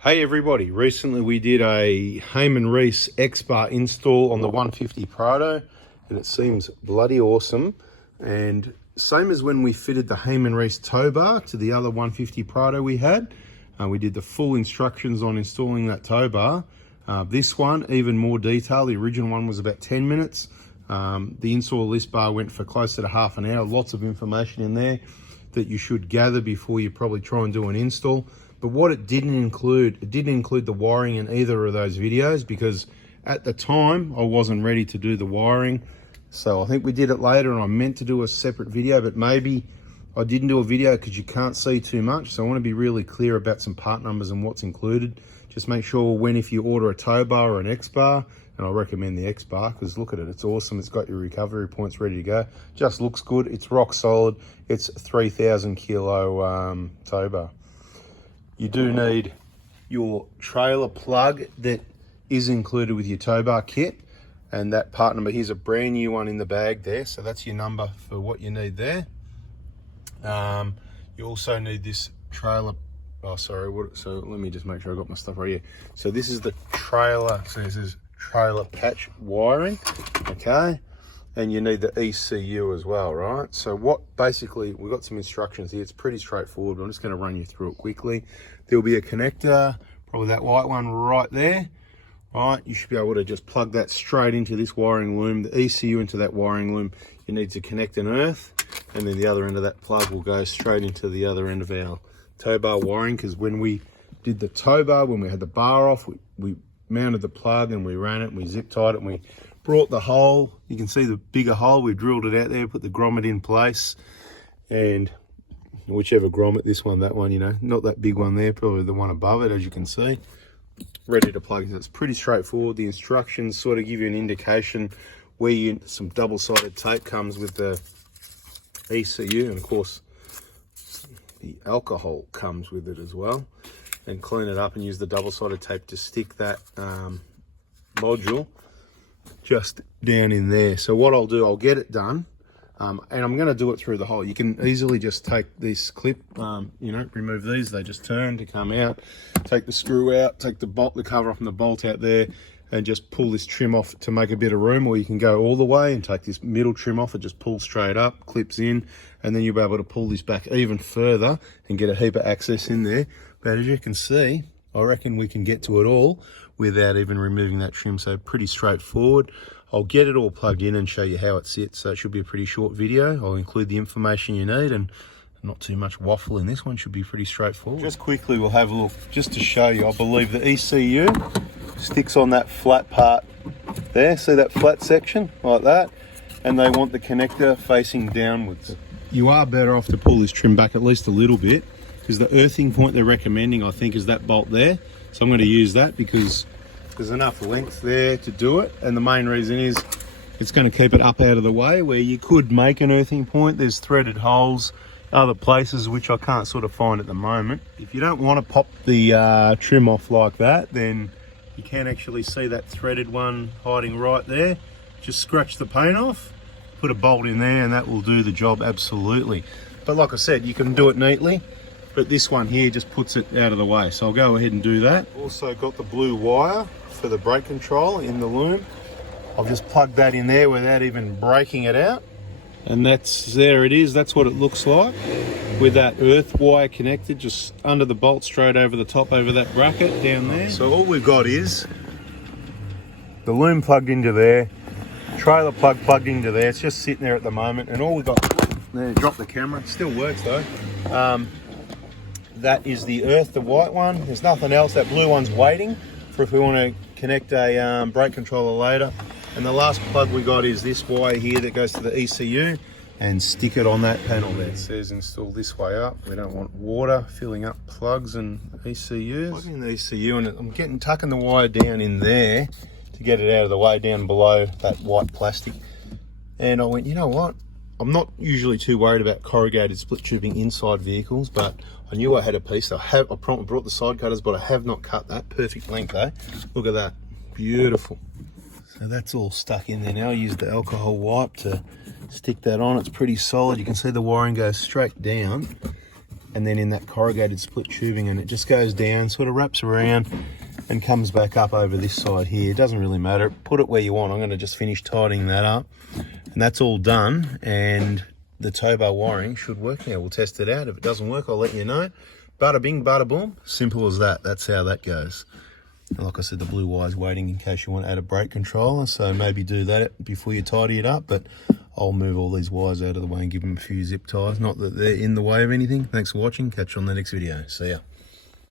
Hey everybody, recently we did a Hayman Reese XBAR install on the 150 Prado and it seems bloody awesome. And same as when we fitted the Hayman Reese Towbar to the other 150 Prado we had, we did the full instructions on installing that Towbar. This one, even more detail. The original one was about 10 minutes. The install list bar went for closer to half an hour. Lots of information in there that you should gather before you probably try and do an install. But what it didn't include the wiring in either of those videos, because at the time I wasn't ready to do the wiring. So I think we did it later and I meant to do a separate video, but maybe I didn't do a video because you can't see too much. So I want to be really clear about some part numbers and what's included. Just make sure if you order a Towbar or an XBAR, and I recommend the XBAR because look at it, it's awesome. It's got your recovery points ready to go. Just looks good. It's rock solid. It's 3,000 kilo Towbar. You do need your trailer plug that is included with your Towbar kit, and that part number, here's a brand new one in the bag there, so that's your number for what you need there. You also need this trailer, so let me just make sure I got my stuff right here. So this is the trailer, so this is trailer patch wiring, okay? And you need the ECU as well, right? So basically, we've got some instructions here. It's pretty straightforward, but I'm just gonna run you through it quickly. There'll be a connector, probably that white one right there, right? You should be able to just plug that straight into this wiring loom, the ECU into that wiring loom. You need to connect an earth, and then the other end of that plug will go straight into the other end of our Towbar wiring, because when we did the Towbar, when we had the bar off, we mounted the plug and we ran it and we zip tied it and we brought the hole. You can see the bigger hole. We drilled it out there, put the grommet in place, and whichever grommet, this one, that one, you know, not that big one there, probably the one above it, as you can see, ready to plug in. It's pretty straightforward. The instructions sort of give you an indication where some double-sided tape comes with the ECU, and of course the alcohol comes with it as well. And clean it up and use the double-sided tape to stick that module just down in there. So what I'll do, I'll get it done, and I'm going to do it through the hole. You can easily just take this clip, you know, remove these, they just turn to come out, take the screw out, take the cover off and the bolt out there, and just pull this trim off to make a bit of room, or you can go all the way and take this middle trim off. It just pulls straight up, clips in, and then you'll be able to pull this back even further and get a heap of access in there. But as you can see, I reckon we can get to it all without even removing that trim, so pretty straightforward. I'll get it all plugged in and show you how it sits, so it should be a pretty short video. I'll include the information you need and not too much waffle in this one, should be pretty straightforward. Just quickly, we'll have a look just to show you. I believe the ECU sticks on that flat part there, see that flat section like that, and they want the connector facing downwards. You are better off to pull this trim back at least a little bit, because the earthing point they're recommending, I think, is that bolt there. So I'm going to use that because there's enough length there to do it, and the main reason is it's going to keep it up out of the way. Where you could make an earthing point, there's threaded holes other places which I can't sort of find at the moment. If you don't want to pop the trim off like that, then you can actually see that threaded one hiding right there. Just scratch the paint off, put a bolt in there, and that will do the job absolutely. But like I said, you can do it neatly, but this one here just puts it out of the way. So I'll go ahead and do that. Also got the blue wire for the brake control in the loom. I've just plugged that in there without even breaking it out. And there it is. That's what it looks like with that earth wire connected just under the bolt, straight over the top, over that bracket down there. So all we've got is the loom plugged into there, trailer plug plugged into there. It's just sitting there at the moment, and all we've got there, drop the camera, it still works though. That is the earth, the white one. There's nothing else. That blue one's waiting for if we want to connect a brake controller later. And the last plug we got is this wire here that goes to the ECU, and stick it on that panel there. It says install this way up. We don't want water filling up plugs and ECUs. Plug in the ECU, and I'm tucking the wire down in there to get it out of the way down below that white plastic. And I went, you know what? I'm not usually too worried about corrugated split tubing inside vehicles, but I knew I had a piece. I promptly brought the side cutters, but I have not cut that. Perfect length, eh? Look at that, beautiful. So that's all stuck in there now. I used the alcohol wipe to stick that on. It's pretty solid. You can see the wiring goes straight down and then in that corrugated split tubing, and it just goes down, sort of wraps around and comes back up over this side here. It doesn't really matter, put it where you want. I'm going to just finish tidying that up, and that's all done, and the Towbar wiring should work now. We'll test it out. If it doesn't work, I'll let you know. Bada bing, bada boom. Simple as that. That's how that goes. And like I said, the blue wire's waiting in case you want to add a brake controller, so maybe do that before you tidy it up, but I'll move all these wires out of the way and give them a few zip ties. Not that they're in the way of anything. Thanks for watching. Catch you on the next video. See ya.